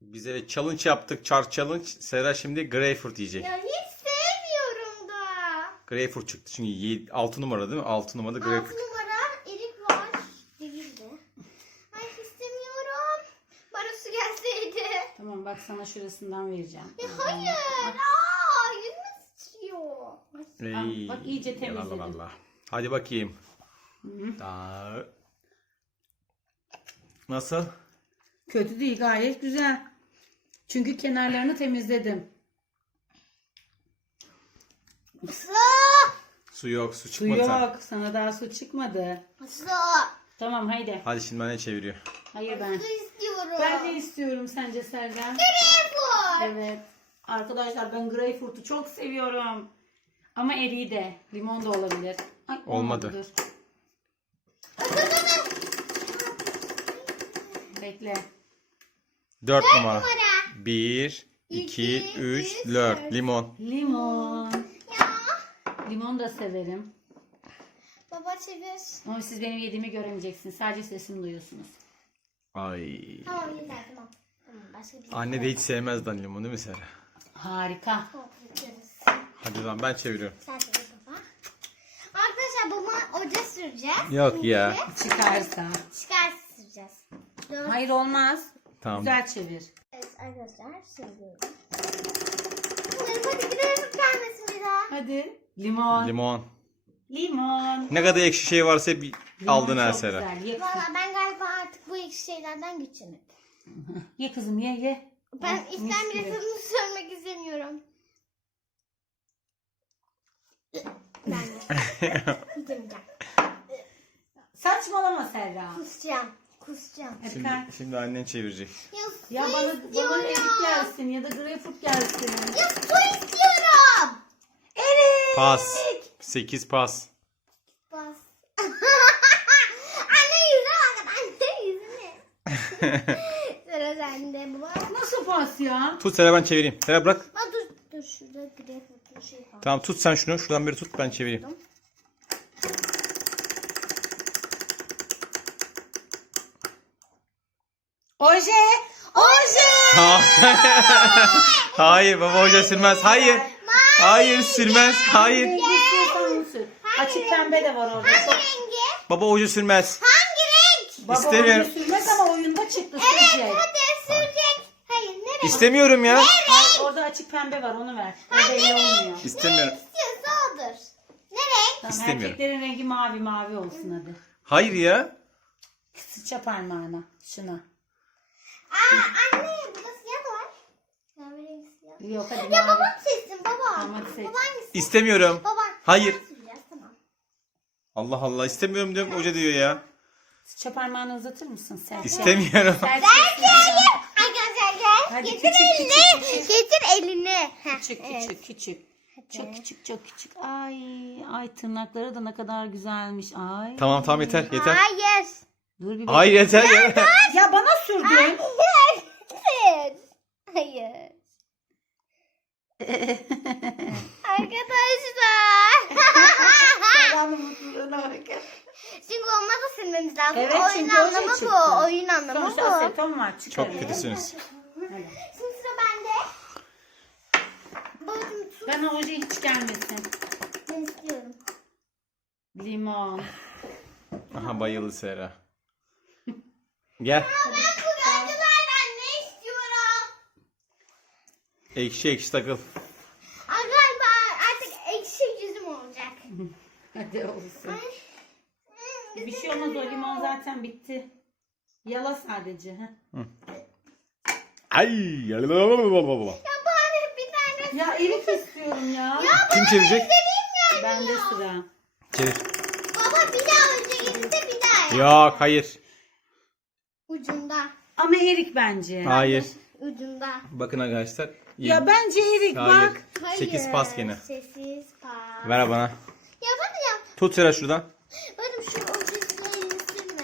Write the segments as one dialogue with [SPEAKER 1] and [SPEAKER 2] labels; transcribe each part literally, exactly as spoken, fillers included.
[SPEAKER 1] Biz evet challenge yaptık. Char challenge. Sera şimdi greyfurt yiyecek.
[SPEAKER 2] Ya hiç sevmiyorum da.
[SPEAKER 1] Greyfurt çıktı çünkü altı numara değil mi? altı numarada
[SPEAKER 2] Altı
[SPEAKER 1] greyfurt.
[SPEAKER 2] numara erik var. Değildi. Ay istemiyorum. Bana su gelseydi.
[SPEAKER 3] Tamam bak sana şurasından vereceğim.
[SPEAKER 2] Ya hayır. Aa, yüzüme sıçrıyor.
[SPEAKER 1] Ey,
[SPEAKER 3] bak iyice
[SPEAKER 1] yalan
[SPEAKER 3] temizledim.
[SPEAKER 1] Allah. Hadi bakayım.
[SPEAKER 3] Hı.
[SPEAKER 1] Daha... Nasıl?
[SPEAKER 3] Kötü değil, gayet güzel. Çünkü kenarlarını temizledim.
[SPEAKER 2] Su.
[SPEAKER 1] Su yok, su
[SPEAKER 3] Su
[SPEAKER 1] çıkmadı. sen.
[SPEAKER 3] yok. Sana daha su çıkmadı.
[SPEAKER 2] Su.
[SPEAKER 3] Tamam haydi.
[SPEAKER 1] Hadi şimdi anne çeviriyor.
[SPEAKER 3] Hayır ben.
[SPEAKER 2] Su istiyorum.
[SPEAKER 3] Ben ne istiyorum sence Sergen?
[SPEAKER 2] Greyfurt.
[SPEAKER 3] Evet. Arkadaşlar ben greyfurtu çok seviyorum. Ama eriği de. Limon da olabilir. Ay,
[SPEAKER 1] Olmadı.
[SPEAKER 3] dur. Bekle.
[SPEAKER 1] dört numara.
[SPEAKER 2] numara.
[SPEAKER 1] bir, iki,
[SPEAKER 2] İki,
[SPEAKER 1] üç,
[SPEAKER 2] üç,
[SPEAKER 1] dört.
[SPEAKER 2] dört.
[SPEAKER 1] Limon.
[SPEAKER 3] Limon.
[SPEAKER 2] Ya.
[SPEAKER 3] Limon da severim.
[SPEAKER 2] Baba çevir.
[SPEAKER 3] Ama siz benim yediğimi göremeyeceksiniz. Sadece sesimi duyuyorsunuz.
[SPEAKER 1] Ay.
[SPEAKER 2] Tamam yeter tamam. Tamam başka bir şey.
[SPEAKER 1] Anne de hiç sevmez lan limon değil mi Sera?
[SPEAKER 3] Harika.
[SPEAKER 2] Tamam, yapıyoruz.
[SPEAKER 1] Hadi lan ben çeviriyorum.
[SPEAKER 2] Sen çevir baba. Arkadaşlar baba ocağa süreceğiz.
[SPEAKER 1] Yok ya.
[SPEAKER 3] Çıkarsa.
[SPEAKER 2] Çıkar süreceğiz. Dört.
[SPEAKER 3] Hayır olmaz.
[SPEAKER 1] Tamam.
[SPEAKER 3] Güzel çevir.
[SPEAKER 2] Evet arkadaşlar şimdi. Umarım hadi greyfurt gelmesin bir daha.
[SPEAKER 3] Hadi. Limon.
[SPEAKER 1] Limon.
[SPEAKER 3] Limon.
[SPEAKER 1] Ne kadar ekşi şey varsa hep
[SPEAKER 3] Limon
[SPEAKER 1] aldın ha
[SPEAKER 3] çok
[SPEAKER 1] Sera.
[SPEAKER 3] güzel. Ye,
[SPEAKER 2] Valla ben galiba artık bu ekşi şeylerden güçlüyüm.
[SPEAKER 3] ye kızım ye ye.
[SPEAKER 2] Ben
[SPEAKER 3] Oh,
[SPEAKER 2] içten
[SPEAKER 3] mis
[SPEAKER 2] bile
[SPEAKER 3] gibi.
[SPEAKER 2] tadını söylemek istemiyorum. Ben de. Gidemeyeceğim.
[SPEAKER 3] Saçmalama Serra.
[SPEAKER 2] Kusacağım. Kusacağım.
[SPEAKER 3] Hadi
[SPEAKER 1] Şimdi,
[SPEAKER 3] kalk.
[SPEAKER 1] şimdi annen çevirecek.
[SPEAKER 2] Ya su
[SPEAKER 3] Ya bana, bana
[SPEAKER 2] istiyorum.
[SPEAKER 3] erik gelsin ya da greyfurt gelsin.
[SPEAKER 2] Ya su istiyorum.
[SPEAKER 3] Erik.
[SPEAKER 1] Pas. sekiz pas.
[SPEAKER 2] Bas. Anne yüzüne bak. Anne yüzüne. Sıra sende baba.
[SPEAKER 3] Nasıl pas ya?
[SPEAKER 1] Tut Sera ben çevireyim. Sera bırak.
[SPEAKER 2] Ha, dur dur şurada greyfurtlu şey var.
[SPEAKER 1] Tamam tut sen şunu. Şuradan beri tut ben çevireyim.
[SPEAKER 3] Oje. Oje.
[SPEAKER 1] Hayır baba hoca sürmez. Hayır. Hayır sürmez. Hayır.
[SPEAKER 3] Rengi istiyorsan onu sür. Açık pembe de var orada.
[SPEAKER 2] Hangi
[SPEAKER 3] Çok...
[SPEAKER 2] rengi?
[SPEAKER 1] Baba hoca sürmez.
[SPEAKER 2] Hangi renk?
[SPEAKER 3] Baba
[SPEAKER 1] İstemiyorum.
[SPEAKER 3] oje sürmez ama oyunda çıktı sürecek.
[SPEAKER 2] Hadi sürecek. Hayır ne renk?
[SPEAKER 1] İstemiyorum ya.
[SPEAKER 3] Hayır, orada açık pembe var onu ver. O belli olmuyor.
[SPEAKER 1] İstemiyorum.
[SPEAKER 2] İstiyorsa odur. Ne renk?
[SPEAKER 3] Tamam,
[SPEAKER 1] İstemiyorum.
[SPEAKER 3] erkeklerin rengi mavi mavi olsun hadi.
[SPEAKER 1] Hayır ya.
[SPEAKER 3] Sıça parmağına şuna.
[SPEAKER 2] Aa anne burada siyah da var. Kahverengi siyah.
[SPEAKER 3] Yok hadi
[SPEAKER 2] Ya
[SPEAKER 3] mavi.
[SPEAKER 2] babam seçsin baba.
[SPEAKER 3] Tamam, hadi seç.
[SPEAKER 2] Baba hangisi?
[SPEAKER 1] İstemiyorum.
[SPEAKER 2] Baba.
[SPEAKER 1] Hayır.
[SPEAKER 2] sen süreceğiz, tamam.
[SPEAKER 1] Allah Allah istemiyorum diyorum hoca diyor ya.
[SPEAKER 3] Sıça parmağını uzatır mısın sen?
[SPEAKER 1] İstemiyorum.
[SPEAKER 3] Sen
[SPEAKER 2] Arkadaşlar gel.
[SPEAKER 3] Hadi
[SPEAKER 2] Getir
[SPEAKER 3] küçük,
[SPEAKER 2] elini.
[SPEAKER 3] küçük, küçük.
[SPEAKER 2] Getir elini. Heh,
[SPEAKER 3] Küçük
[SPEAKER 2] evet.
[SPEAKER 3] küçük küçük. Çok küçük çok küçük. Ay ay tırnakları da ne kadar güzelmiş. Ay.
[SPEAKER 1] Tamam tamam yeter yeter.
[SPEAKER 2] Hayır.
[SPEAKER 3] Dur bir
[SPEAKER 1] Hayır yeter ya.
[SPEAKER 3] Ya bana sürdün.
[SPEAKER 2] Hayır. Hayır. Arkadaşlar.
[SPEAKER 3] Serra'nın mutluluğuna bakın.
[SPEAKER 2] Çünkü olmazsa silmemiz lazım.
[SPEAKER 3] Evet,
[SPEAKER 2] Oyun
[SPEAKER 3] çünkü o şey
[SPEAKER 2] anlamı
[SPEAKER 3] çıktı.
[SPEAKER 2] bu. Oyun anlamı
[SPEAKER 3] Sonuçta
[SPEAKER 2] bu.
[SPEAKER 3] aseton var. Çıkar.
[SPEAKER 1] Çok kötüsünüz.
[SPEAKER 3] Hadi.
[SPEAKER 2] Şimdi sıra bende. Babacım su
[SPEAKER 3] Bana oje hiç gelmesin.
[SPEAKER 2] ben istiyorum.
[SPEAKER 3] Limon.
[SPEAKER 1] Aha bayıldı Sera. Gel.
[SPEAKER 2] Ben bu gözcülerden ne istiyorum?
[SPEAKER 1] Ekşi ekşi takıl.
[SPEAKER 2] Aa, galiba artık ekşi yüzüm olacak.
[SPEAKER 3] Hadi olsun.
[SPEAKER 2] Ay.
[SPEAKER 3] Bir şey olmaz o limon zaten bitti. Yala sadece. Heh.
[SPEAKER 1] Ay.
[SPEAKER 2] Ya bari bir tane.
[SPEAKER 3] Ya erik istiyorum ya.
[SPEAKER 1] Kim çevirecek?
[SPEAKER 3] Bende sıra.
[SPEAKER 1] Çevir.
[SPEAKER 2] Baba bir daha önce gitse bir daha.
[SPEAKER 1] Yok hayır.
[SPEAKER 2] Ucunda.
[SPEAKER 3] Ama erik bence.
[SPEAKER 1] Hayır.
[SPEAKER 2] Ucunda.
[SPEAKER 1] Bakın arkadaşlar.
[SPEAKER 3] Ya bence erik
[SPEAKER 1] Hayır.
[SPEAKER 3] bak.
[SPEAKER 1] sekiz
[SPEAKER 2] Hayır.
[SPEAKER 1] pas gene.
[SPEAKER 2] Sekiz pas.
[SPEAKER 1] Ver bana.
[SPEAKER 2] Ya bana ya.
[SPEAKER 1] Tut Sera şuradan.
[SPEAKER 2] Benim şu ucuzlu elini sürme.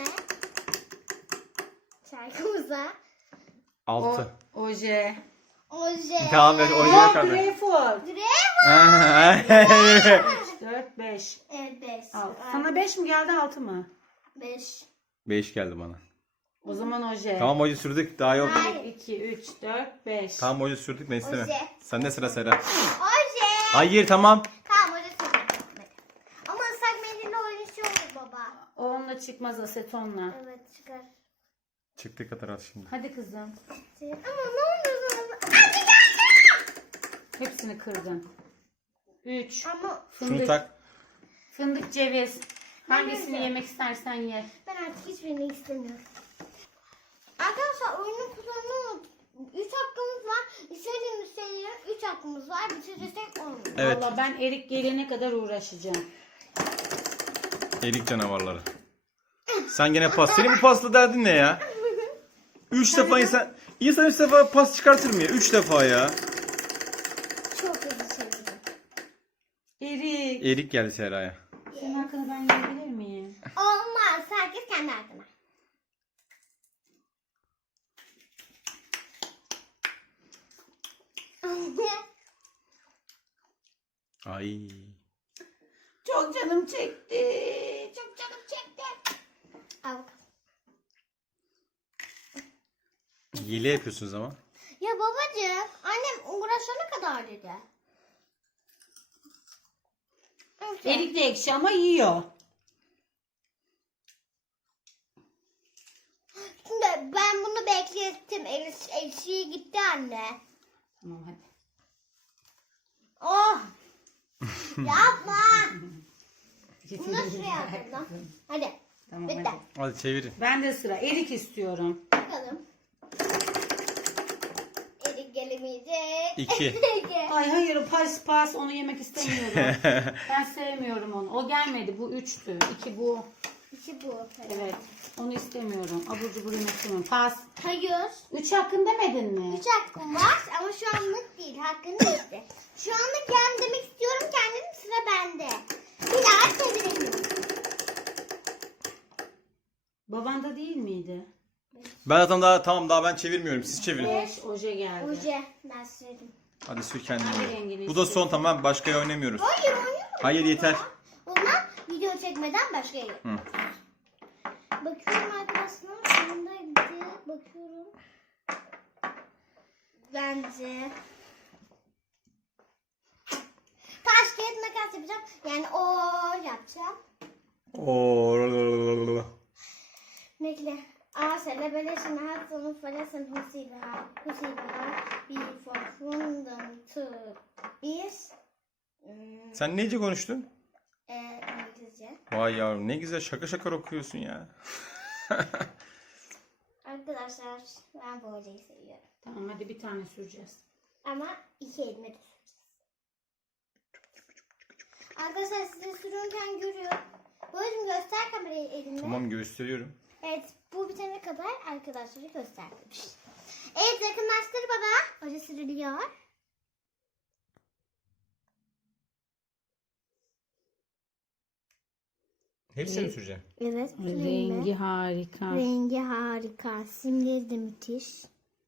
[SPEAKER 2] Şarkımıza.
[SPEAKER 3] O,
[SPEAKER 1] altı.
[SPEAKER 3] oje.
[SPEAKER 2] Oje.
[SPEAKER 1] Tamam ver oje
[SPEAKER 3] Yok
[SPEAKER 1] kaldı.
[SPEAKER 3] greyfurt.
[SPEAKER 2] Greyfurt.
[SPEAKER 3] dört beş.
[SPEAKER 2] Evet beş.
[SPEAKER 3] Sana beş mi geldi altı mı?
[SPEAKER 2] Beş.
[SPEAKER 1] beş geldi bana.
[SPEAKER 3] O zaman oje.
[SPEAKER 1] Tamam hoca sürdük daha yok.
[SPEAKER 2] Hayır.
[SPEAKER 3] iki, üç, dört, beş.
[SPEAKER 1] Tamam oje sürdük ben istemem.
[SPEAKER 2] Oje.
[SPEAKER 1] Sende sıra Sera.
[SPEAKER 2] Oje.
[SPEAKER 1] Hayır tamam.
[SPEAKER 2] Tamam oje sürdüm. Ama ıslak mendille oje şey olur baba.
[SPEAKER 3] O onunla çıkmaz, asetonla.
[SPEAKER 2] Evet çıkar.
[SPEAKER 1] Çıktığı kadar az şimdi.
[SPEAKER 3] Hadi kızım.
[SPEAKER 2] Ama ne olur sana.
[SPEAKER 3] Hepsini kırdın. üç.
[SPEAKER 2] Ama
[SPEAKER 1] Şunu
[SPEAKER 3] Fındık,
[SPEAKER 1] tak.
[SPEAKER 3] fındık ceviz. Hangisini
[SPEAKER 2] Nerede?
[SPEAKER 3] yemek istersen ye.
[SPEAKER 2] ben artık hiçbirini istemiyorum. Arkadaşlar oyunun kullanımı üç hakkımız var. İstediğimiz şeylerin üç hakkımız var. Bitirirsek olmuyor.
[SPEAKER 1] Evet.
[SPEAKER 3] Vallahi ben erik gelene kadar uğraşacağım.
[SPEAKER 1] Erik canavarları. Sen gene pas. Senin bu paslı derdin ne ya? Üç defa insan... İnsan üç defa pas çıkartır mı ya? Üç defa ya.
[SPEAKER 2] Çok hızlı çevirdim.
[SPEAKER 3] Erik.
[SPEAKER 1] Erik geldi Sera'ya.
[SPEAKER 3] Senin hakkını ben yiyebilir miyim?
[SPEAKER 2] Olmaz. Herkes kendi hakkına.
[SPEAKER 1] Ay.
[SPEAKER 3] Çok canım çekti.
[SPEAKER 2] Çok canım çekti. Al bakalım.
[SPEAKER 1] Hile yapıyorsunuz ama.
[SPEAKER 2] Ya babacığım annem uğraşana kadar dedi. Evet.
[SPEAKER 3] Erik de ekşi ama yiyor.
[SPEAKER 2] Şimdi ben bunu beklettim. Elis, Elisi'ye gitti anne.
[SPEAKER 3] Tamam hadi.
[SPEAKER 2] Oh! Yapma! Bunu da şuraya atalım. Hadi.
[SPEAKER 3] Tamam
[SPEAKER 2] Bitti.
[SPEAKER 3] hadi.
[SPEAKER 1] Hadi çevirin.
[SPEAKER 3] Ben de sıra. Erik istiyorum.
[SPEAKER 2] Bakalım. Erik gelemeyecek.
[SPEAKER 1] İki.
[SPEAKER 3] Ay hayır, pas pas, onu yemek istemiyorum. Ben sevmiyorum onu. O gelmedi. Bu üçtü. İki bu.
[SPEAKER 2] İki bu.
[SPEAKER 3] Evet. Onu istemiyorum. Abur cubur yemek istemiyorum. Pas.
[SPEAKER 2] Hayır.
[SPEAKER 3] Üç hakkın demedin mi?
[SPEAKER 2] Üç hakkım var ama şu anlık değil. Hakkını gitti. Şu anlık kendim demek istiyorum. Kendim sıra bende. Bir daha çeviremiyorum.
[SPEAKER 3] Babanda değil miydi?
[SPEAKER 1] Ben zaten daha tamam daha ben çevirmiyorum. Siz çevirin.
[SPEAKER 3] Beş. Oje geldi.
[SPEAKER 2] Oje. Ben söyledim.
[SPEAKER 1] Hadi sür kendini.
[SPEAKER 3] Hangi rengini
[SPEAKER 1] Bu da son tamam. Başka oynamıyoruz.
[SPEAKER 2] Hayır oynuyorum.
[SPEAKER 1] Hayır yeter.
[SPEAKER 2] O zaman video çekmeden başka yere.
[SPEAKER 1] Hı.
[SPEAKER 2] Bakıyorum arkadaşlar. Sonunda gitti. Bakıyorum. Bence. Taş kağıt makas yapacağım. Yani o yapacağım.
[SPEAKER 1] Oo.
[SPEAKER 2] Bekle. A sene böyle şimdi her sonu falasın husiba. Husiba. Bir farkından tık. Bir. Hmm,
[SPEAKER 1] Sen neyce konuştun?
[SPEAKER 2] e, İngilizce.
[SPEAKER 1] Vay yavrum ne güzel şaka şaka okuyorsun ya.
[SPEAKER 2] Arkadaşlar ben bu hocayı seviyorum.
[SPEAKER 3] Tamam hadi bir tane süreceğiz.
[SPEAKER 2] Ama iki elime de süreceğiz. Arkadaşlar size sürürken görüyorum. Babacığım göster kamerayı elimle.
[SPEAKER 1] Tamam gösteriyorum.
[SPEAKER 2] Evet bu bitene kadar arkadaşları göstermiş. Evet yakınlaştır baba. Hoca sürülüyor.
[SPEAKER 1] Hepsini mi süreceğim?
[SPEAKER 2] Evet. bütün
[SPEAKER 3] Rengi
[SPEAKER 2] elime.
[SPEAKER 3] harika.
[SPEAKER 2] Rengi harika. Simleri de müthiş.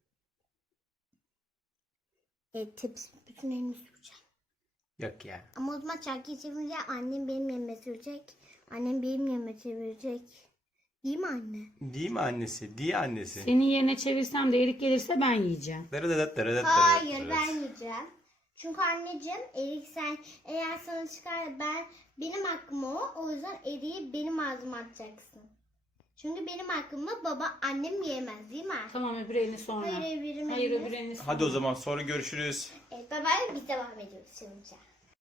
[SPEAKER 2] Evet hepsi bütün elimi süreceğim.
[SPEAKER 1] Yok ya.
[SPEAKER 2] Ama o zaman çarkıyı çevirince annem benim yerime sürecek. Annem benim yerime çevirecek. Değil mi anne?
[SPEAKER 1] Değil mi annesi? Diye annesi.
[SPEAKER 3] Senin yerine çevirsem de erik gelirse ben yiyeceğim.
[SPEAKER 1] Deredet deredet
[SPEAKER 2] Hayır
[SPEAKER 1] deredet.
[SPEAKER 2] ben yiyeceğim. Çünkü anneciğim erik sen eğer sana çıkar ben benim hakkım o. O yüzden eriği benim ağzıma atacaksın. Çünkü benim hakkımı baba annem yiyemez değil mi?
[SPEAKER 3] Tamam öbür elini sonra.
[SPEAKER 2] Hayır öbürüm
[SPEAKER 3] Hayır
[SPEAKER 2] elini.
[SPEAKER 3] öbür elini sonra.
[SPEAKER 1] Hadi o zaman sonra görüşürüz.
[SPEAKER 2] Evet baba biz devam ediyoruz şimdi.